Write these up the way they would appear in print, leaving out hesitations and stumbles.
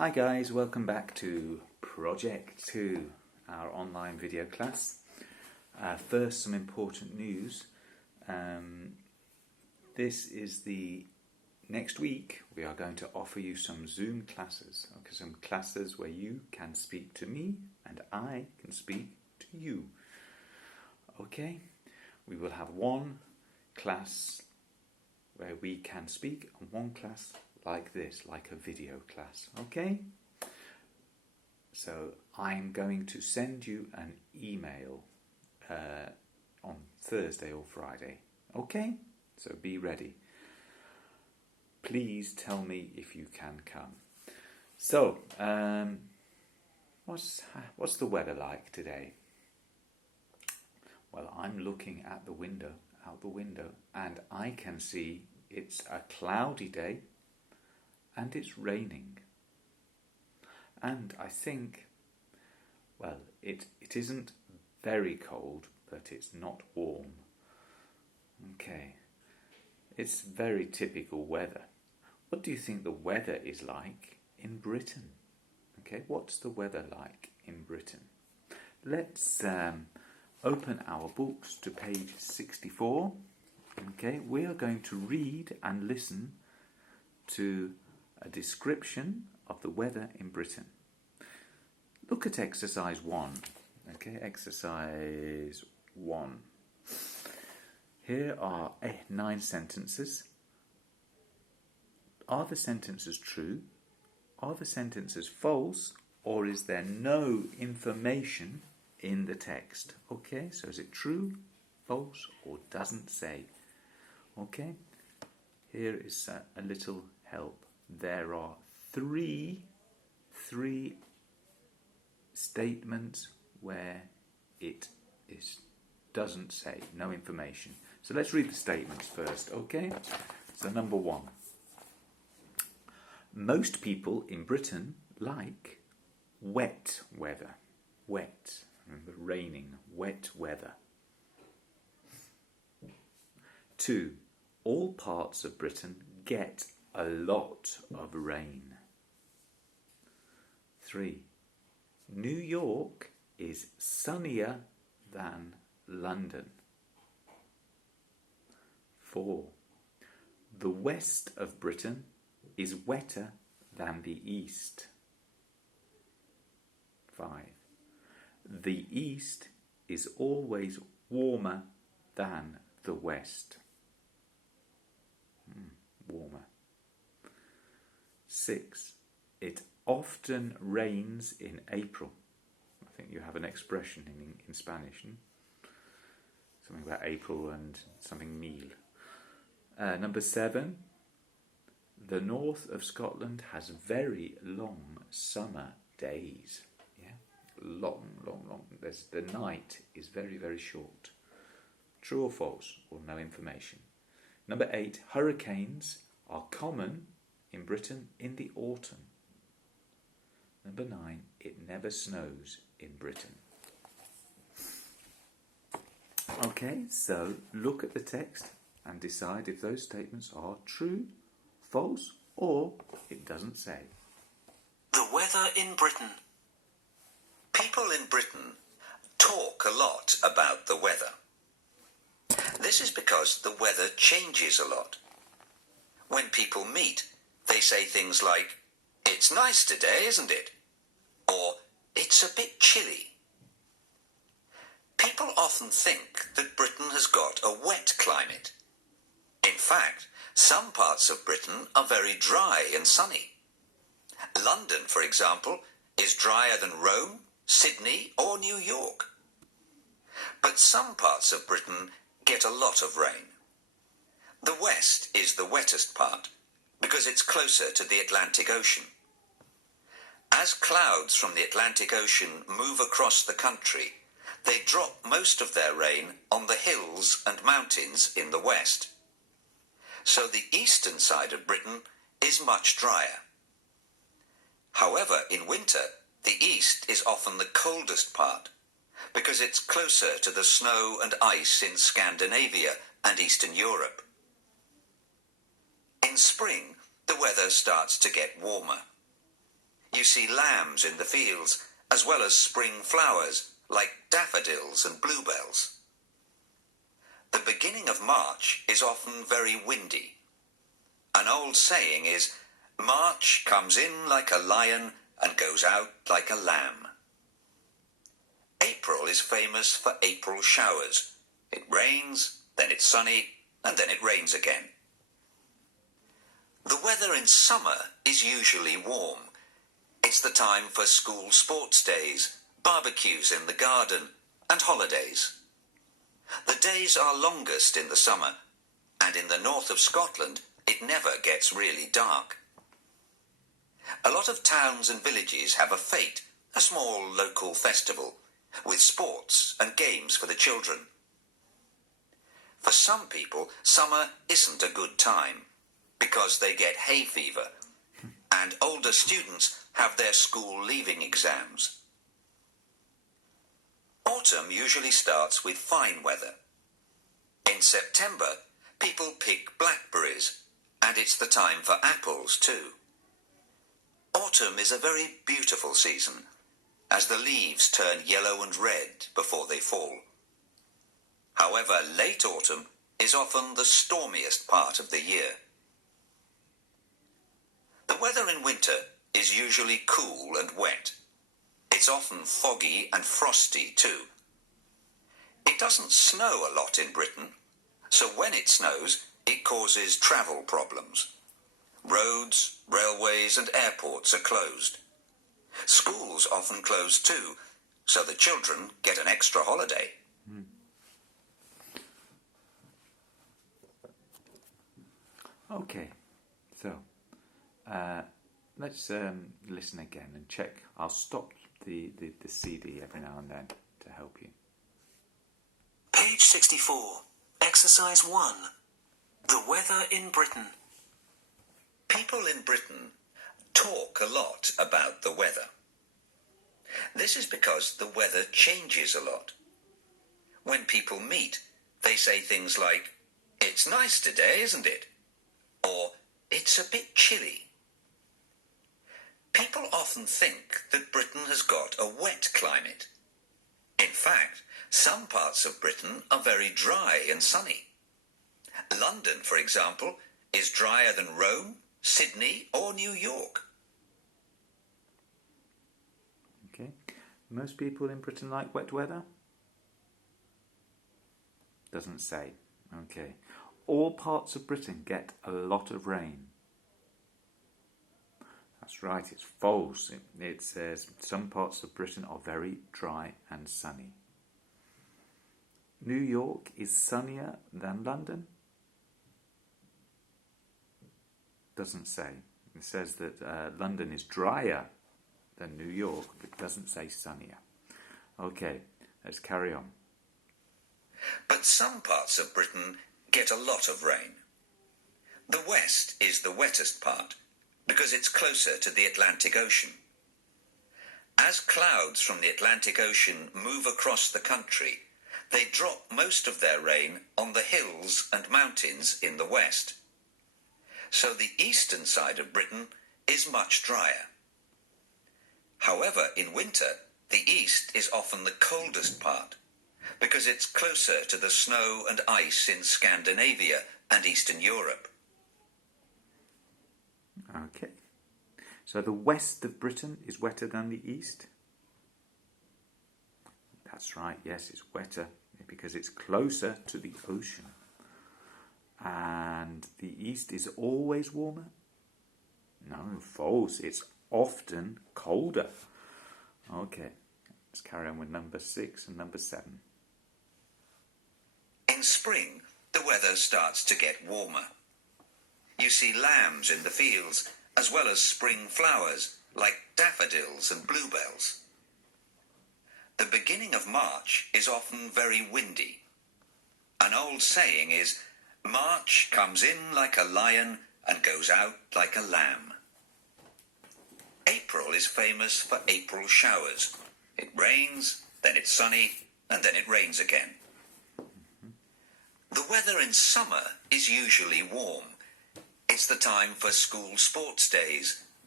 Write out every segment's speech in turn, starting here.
Hi guys, welcome back to Project 2, our online video class. First, some important news. This is the next week we are going to offer you some Zoom classes. Okay, some classes where you can speak to me and I can speak to you. Okay, we will have one class where we can speak and one class like this, like a video class, okay? So I'm going to send you an email on Thursday or Friday, okay? So be ready. Please tell me if you can come. So, what's the weather like today? Well, I'm looking out the window, and I can see it's a cloudy day. And it's raining. And I think, well, it isn't very cold, but it's not warm. Okay. It's very typical weather. What do you think the weather is like in Britain? Okay, what's the weather like in Britain? Let's open our books to page 64. Okay, we are going to read and listen to a description of the weather in Britain. Look at exercise 1. Okay, exercise 1. Here are 9 sentences. Are the sentences true? Are the sentences false? Or is there no information in the text? Okay, so is it true, false, or doesn't say? Okay, here is a little help. There are three statements where it doesn't say, no information. So let's read the statements first, okay? So number 1. Most people in Britain like wet weather. Wet, remember, raining, wet weather. 2. All parts of Britain get a lot of rain. 3. New York is sunnier than London. 4. The west of Britain is wetter than the east. 5. The east is always warmer than the west. Warmer. 6. It often rains in April. I think you have an expression in Spanish. Something about April and something mil. Number 7. The north of Scotland has very long summer days. Yeah, long. The night is very, very short. True or false? Or no information. Number 8. Hurricanes are common in Britain in the autumn. Number 9. It never snows in Britain. Okay, so look at the text and decide if those statements are true, false, or it doesn't say. The weather in Britain. People in Britain talk a lot about the weather. This is because the weather changes a lot. When people meet, they say things like, "It's nice today, isn't it?" Or, "It's a bit chilly." People often think that Britain has got a wet climate. In fact, some parts of Britain are very dry and sunny. London, for example, is drier than Rome, Sydney, or New York. But some parts of Britain get a lot of rain. The west is the wettest part, because it's closer to the Atlantic Ocean. As clouds from the Atlantic Ocean move across the country, they drop most of their rain on the hills and mountains in the west. So the eastern side of Britain is much drier. However, in winter, the east is often the coldest part, because it's closer to the snow and ice in Scandinavia and Eastern Europe. In spring, the weather starts to get warmer. you see lambs in the fields, as well as spring flowers like daffodils and bluebells. The beginning of March is often very windy. An old saying is, March comes in like a lion and goes out like a lamb. April is famous for April showers. It rains, then it's sunny, and then it rains again. The weather in summer is usually warm. It's the time for school sports days, barbecues in the garden, and holidays. The days are longest in the summer, and in the north of Scotland, it never gets really dark. A lot of towns and villages have a fete, a small local festival, with sports and games for the children. For some people, summer isn't a good time, because they get hay fever, and older students have their school leaving exams. Autumn usually starts with fine weather. In September, people pick blackberries, and it's the time for apples too. Autumn is a very beautiful season, as the leaves turn yellow and red before they fall. However, late autumn is often the stormiest part of the year. The weather in winter is usually cool and wet. It's often foggy and frosty too. It doesn't snow a lot in Britain, so when it snows, it causes travel problems. Roads, railways and airports are closed. Schools often close too, so the children get an extra holiday. Okay, so let's listen again and check. I'll stop the CD every now and then to help you. Page 64, Exercise 1. The weather in Britain. People in Britain talk a lot about the weather. This is because the weather changes a lot. When people meet, they say things like, "It's nice today, isn't it?" Or, "It's a bit chilly." People often think that Britain has got a wet climate. In fact, some parts of Britain are very dry and sunny. London, for example, is drier than Rome, Sydney or New York. Okay. Most people in Britain like wet weather? Doesn't say. Okay. All parts of Britain get a lot of rain. That's right, it's false. It says some parts of Britain are very dry and sunny. New York is sunnier than London? Doesn't say. It says that London is drier than New York, but it doesn't say sunnier. Okay, let's carry on. But some parts of Britain get a lot of rain. The west is the wettest part, because it's closer to the Atlantic Ocean. As clouds from the Atlantic Ocean move across the country, they drop most of their rain on the hills and mountains in the west. So the eastern side of Britain is much drier. However, in winter, the east is often the coldest part, because it's closer to the snow and ice in Scandinavia and Eastern Europe. Okay. So the west of Britain is wetter than the east? That's right, yes, it's wetter because it's closer to the ocean. And the east is always warmer? No, false. It's often colder. Okay, let's carry on with number 6 and number 7. In spring, the weather starts to get warmer. You see lambs in the fields, as well as spring flowers like daffodils and bluebells. The beginning of March is often very windy. An old saying is, "March comes in like a lion and goes out like a lamb." April is famous for April showers. It rains, then it's sunny, and then it rains again. The weather in summer is usually warm. It's the time for school sports days,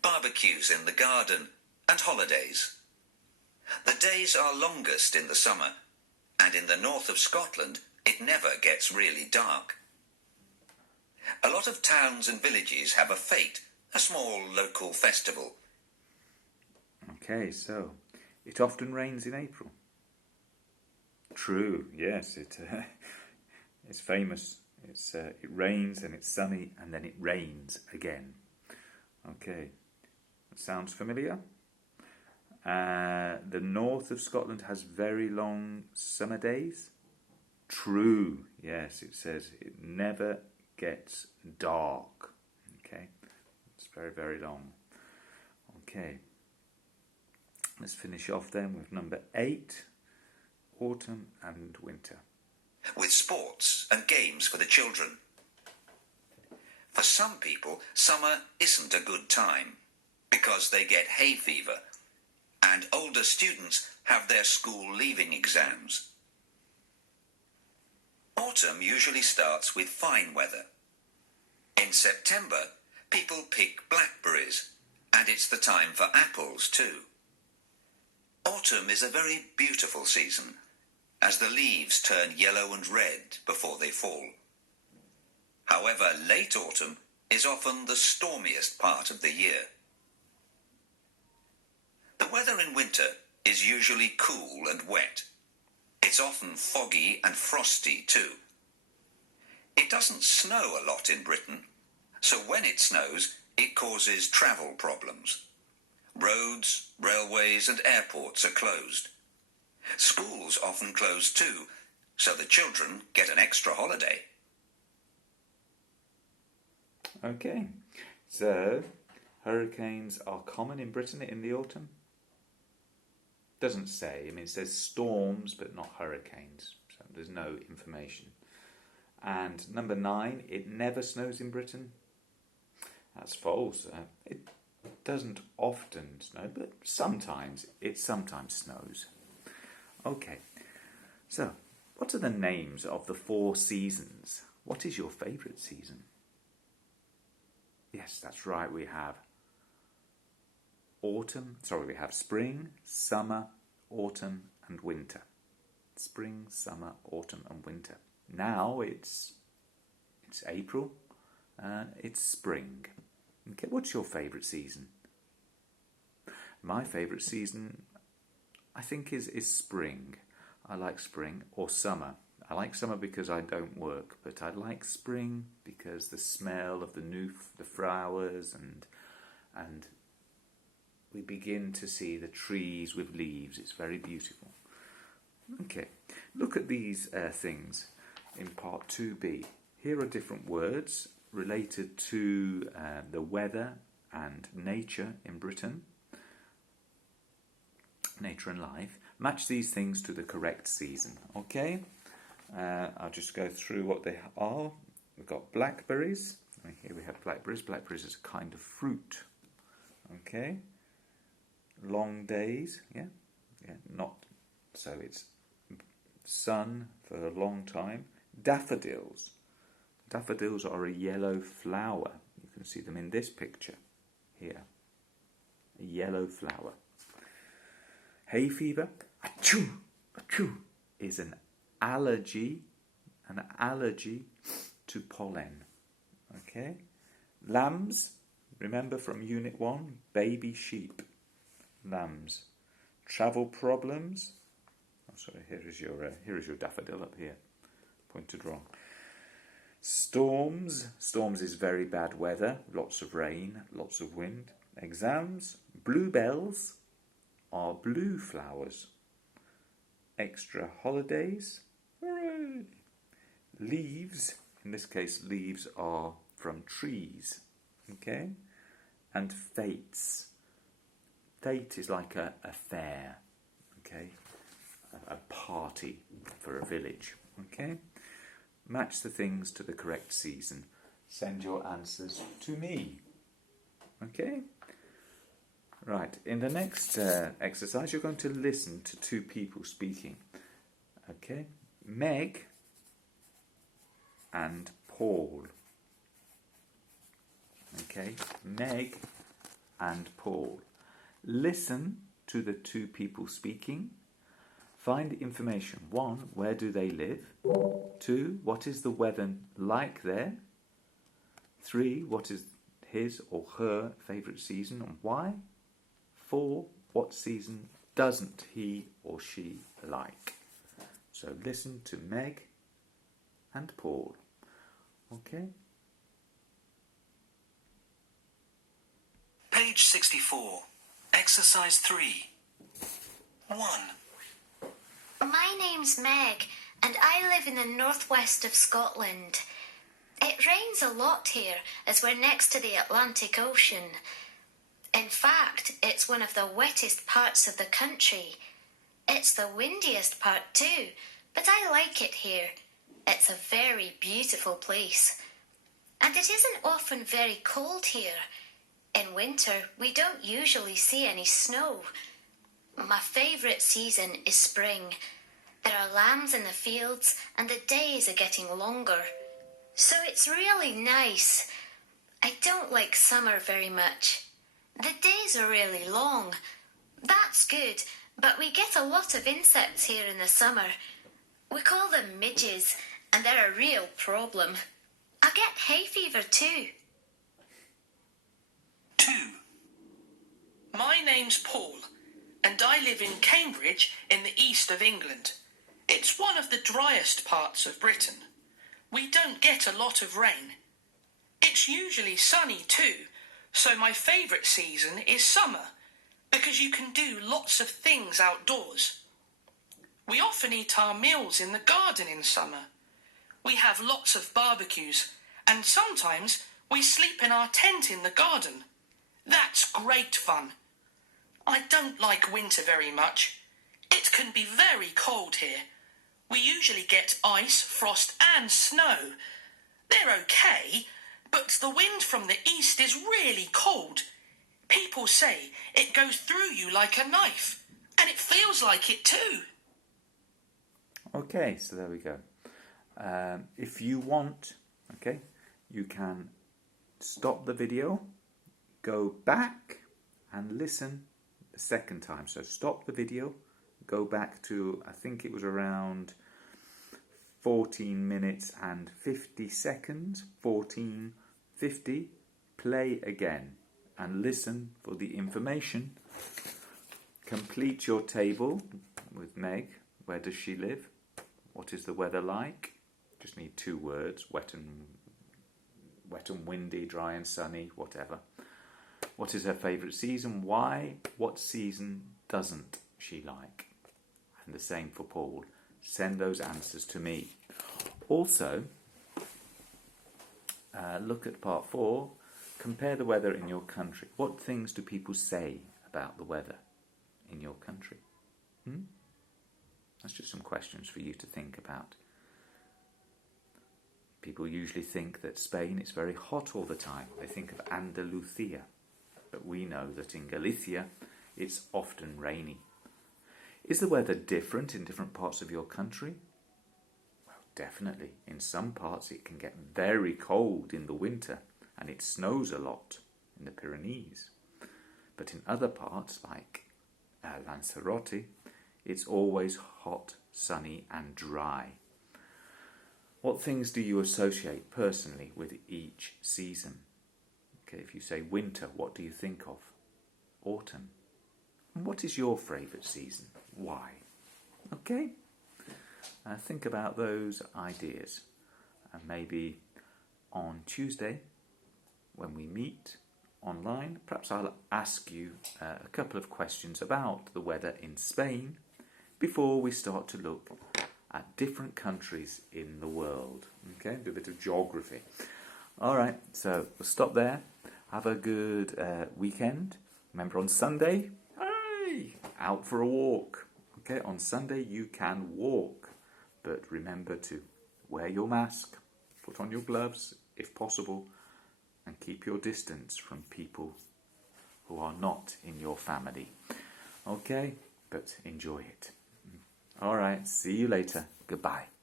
barbecues in the garden, and holidays. The days are longest in the summer, and in the north of Scotland it never gets really dark. A lot of towns and villages have a fete, a small local festival. Okay, so it often rains in April. True, yes, it's famous. It rains and it's sunny and then it rains again. Okay, sounds familiar? The north of Scotland has very long summer days. True, yes, it says it never gets dark. Okay, it's very, very long. Okay, let's finish off then with number 8, autumn and winter. With sports and games for the children. For some people, summer isn't a good time because they get hay fever and older students have their school leaving exams. Autumn usually starts with fine weather. In September, people pick blackberries, and it's the time for apples too. Autumn is a very beautiful season, as the leaves turn yellow and red before they fall. However, late autumn is often the stormiest part of the year. The weather in winter is usually cool and wet. It's often foggy and frosty too. It doesn't snow a lot in Britain, so when it snows, it causes travel problems. Roads, railways and airports are closed. Schools often close too, so the children get an extra holiday. Okay, so hurricanes are common in Britain in the autumn? Doesn't say. I mean, it says storms, but not hurricanes. So there's no information. And number 9, it never snows in Britain. That's false. It doesn't often snow, but sometimes snows. Okay, so what are the names of the 4 seasons? What is your favourite season? Yes, that's right. We have we have spring, summer, autumn and winter. Spring, summer, autumn and winter. Now it's April, it's spring. Okay, what's your favourite season? My favourite season, I think, is spring. I like spring, or summer. I like summer because I don't work, but I like spring because the smell of the flowers and we begin to see the trees with leaves. It's very beautiful. Okay, look at these things in part 2b. Here are different words related to the weather and nature in Britain. Nature and life. Match these things to the correct season. Okay, I'll just go through what they are. We've got blackberries. Here we have blackberries. Blackberries is a kind of fruit. Okay. Long days, not so it's sun for a long time. Daffodils. Daffodils are a yellow flower. You can see them in this picture here. A yellow flower. Hay fever, achoo, achoo, is an allergy to pollen. Okay? Lambs, remember from Unit 1, baby sheep. Lambs. Travel problems. Oh, sorry. Here is your daffodil up here. Pointed wrong. Storms. Storms is very bad weather. Lots of rain. Lots of wind. Exams. Bluebells are blue flowers. Extra holidays. Hooray! Leaves. In this case, leaves are from trees. Okay. And fates. Fete is like a fair, okay, a party for a village, okay. Match the things to the correct season. Send your answers to me, okay. Right, in the next exercise, you're going to listen to 2 people speaking, okay. Meg and Paul, okay. Meg and Paul. Listen to the two people speaking. Find information. 1, where do they live? 2, what is the weather like there? 3, what is his or her favourite season and why? 4, what season doesn't he or she like? So listen to Meg and Paul. Okay? Page 64. Exercise 3. 1. My name's Meg, and I live in the northwest of Scotland. It rains a lot here, as we're next to the Atlantic Ocean. In fact, it's one of the wettest parts of the country. It's the windiest part too, but I like it here. It's a very beautiful place. And it isn't often very cold here. In winter, we don't usually see any snow. My favourite season is spring. There are lambs in the fields and the days are getting longer. So it's really nice. I don't like summer very much. The days are really long. That's good, but we get a lot of insects here in the summer. We call them midges, and they're a real problem. I get hay fever too. 2. My name's Paul, and I live in Cambridge in the east of England. It's one of the driest parts of Britain. We don't get a lot of rain. It's usually sunny too, so my favourite season is summer, because you can do lots of things outdoors. We often eat our meals in the garden in summer. We have lots of barbecues, and sometimes we sleep in our tent in the garden. That's great fun. I don't like winter very much. It can be very cold here. We usually get ice, frost and snow. They're okay, but the wind from the east is really cold. People say it goes through you like a knife, and it feels like it too. Okay, so there we go. If you want, okay, you can stop the video, go back and listen a second time. So stop the video, go back to, I think it was around 14 minutes and 50 seconds, 14:50, play again and listen for the information. Complete your table with Meg. Where does she live? What is the weather like? Just need 2 words, wet and windy, dry and sunny, whatever. What is her favourite season? Why? What season doesn't she like? And the same for Paul. Send those answers to me. Also, look at part 4. Compare the weather in your country. What things do people say about the weather in your country? That's just some questions for you to think about. People usually think that Spain is very hot all the time. They think of Andalusia. But we know that in Galicia it's often rainy. Is the weather different in different parts of your country? Well, definitely. In some parts it can get very cold in the winter and it snows a lot in the Pyrenees. But in other parts, like Lanzarote, it's always hot, sunny and dry. What things do you associate personally with each season? Okay, if you say winter, what do you think of? Autumn. And what is your favourite season? Why? Okay? Think about those ideas. And maybe on Tuesday, when we meet online, perhaps I'll ask you a couple of questions about the weather in Spain before we start to look at different countries in the world. Okay, do a bit of geography. All right, so we'll stop there. Have a good weekend. Remember, on Sunday, hey, out for a walk. Okay, on Sunday you can walk, but remember to wear your mask, put on your gloves if possible, and keep your distance from people who are not in your family. Okay, but enjoy it. All right, see you later. Goodbye.